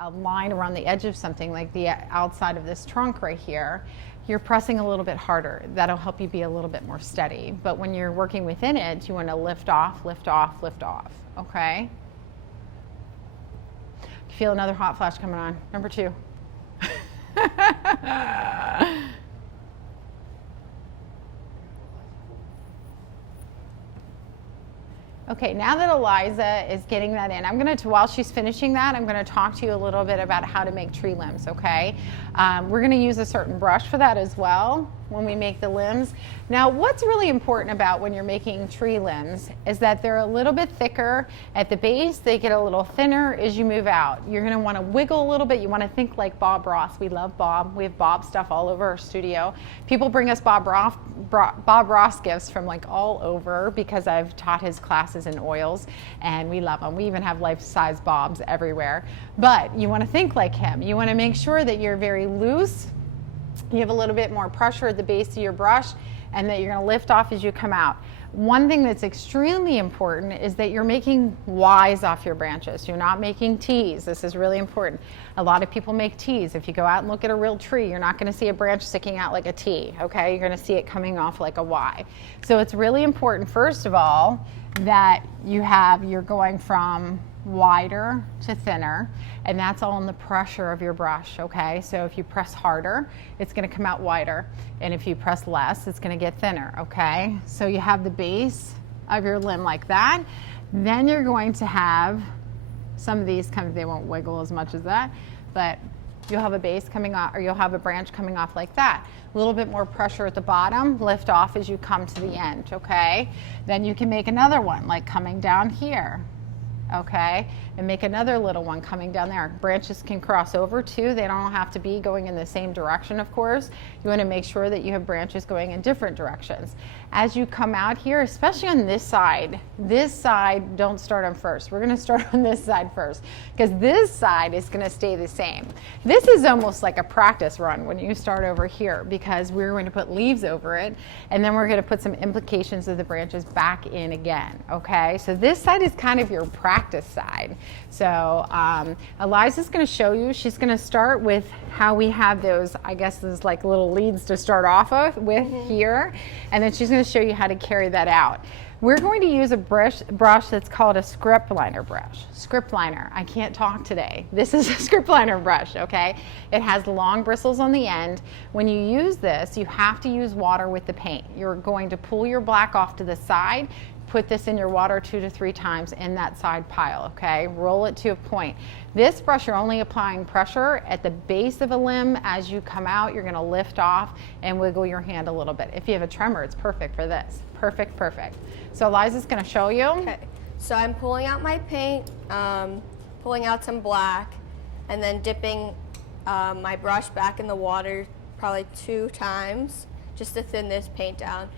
a line around the edge of something like the outside of this trunk right here, you're pressing a little bit harder. That'll help you be a little bit more steady. But when you're working within it, you want to lift off, lift off, lift off, okay? Feel another hot flash coming on. Number 2. Okay, now that Eliza is getting that in, while she's finishing that, I'm gonna talk to you a little bit about how to make tree limbs, okay? We're gonna use a certain brush for that as well when we make the limbs. Now, what's really important about when you're making tree limbs is that they're a little bit thicker at the base, they get a little thinner as you move out. You're gonna wanna wiggle a little bit, you wanna think like Bob Ross. We love Bob, we have Bob stuff all over our studio. People bring us Bob Ross gifts from like all over because I've taught his classes in oils and we love them. We even have life-size Bobs everywhere. But you wanna think like him. You wanna make sure that you're very loose, you have a little bit more pressure at the base of your brush, and that you're gonna lift off as you come out. One thing that's extremely important is that you're making Ys off your branches. You're not making Ts. This is really important. A lot of people make Ts. If you go out and look at a real tree, you're not gonna see a branch sticking out like a T, okay? You're gonna see it coming off like a Y. So it's really important, first of all, that you're going from wider to thinner, and that's all in the pressure of your brush, okay? So if you press harder, it's gonna come out wider, and if you press less, it's gonna get thinner, okay? So you have the base of your limb like that. Then you're going to have some of these they won't wiggle as much as that, but you'll have a base coming off, or you'll have a branch coming off like that. A little bit more pressure at the bottom, lift off as you come to the end, okay? Then you can make another one, like coming down here, okay? And make another little one coming down there. Branches can cross over too. They don't have to be going in the same direction, of course. You want to make sure that you have branches going in different directions. As you come out here, especially on this side, don't start on first. We're going to start on this side first because this side is going to stay the same. This is almost like a practice run when you start over here because we're going to put leaves over it and then we're going to put some implications of the branches back in again, okay? So this side is kind of your practice side. So Eliza's going to show you. She's going to start with how we have those, I guess, those like little leads to start off with here, and then she's going to show you how to carry that out. We're going to use a brush that's called a script liner brush. Script liner. I can't talk today. This is a script liner brush, okay? It has long bristles on the end. When you use this, you have to use water with the paint. You're going to pull your black off to the side, put this in your water 2 to 3 times in that side pile, okay? Roll it to a point. This brush, you're only applying pressure at the base of a limb. As you come out, you're gonna lift off and wiggle your hand a little bit. If you have a tremor, it's perfect for this. Perfect, perfect. So Eliza's gonna show you. Okay, so I'm pulling out my paint, pulling out some black, and then dipping my brush back in the water probably 2 times just to thin this paint down.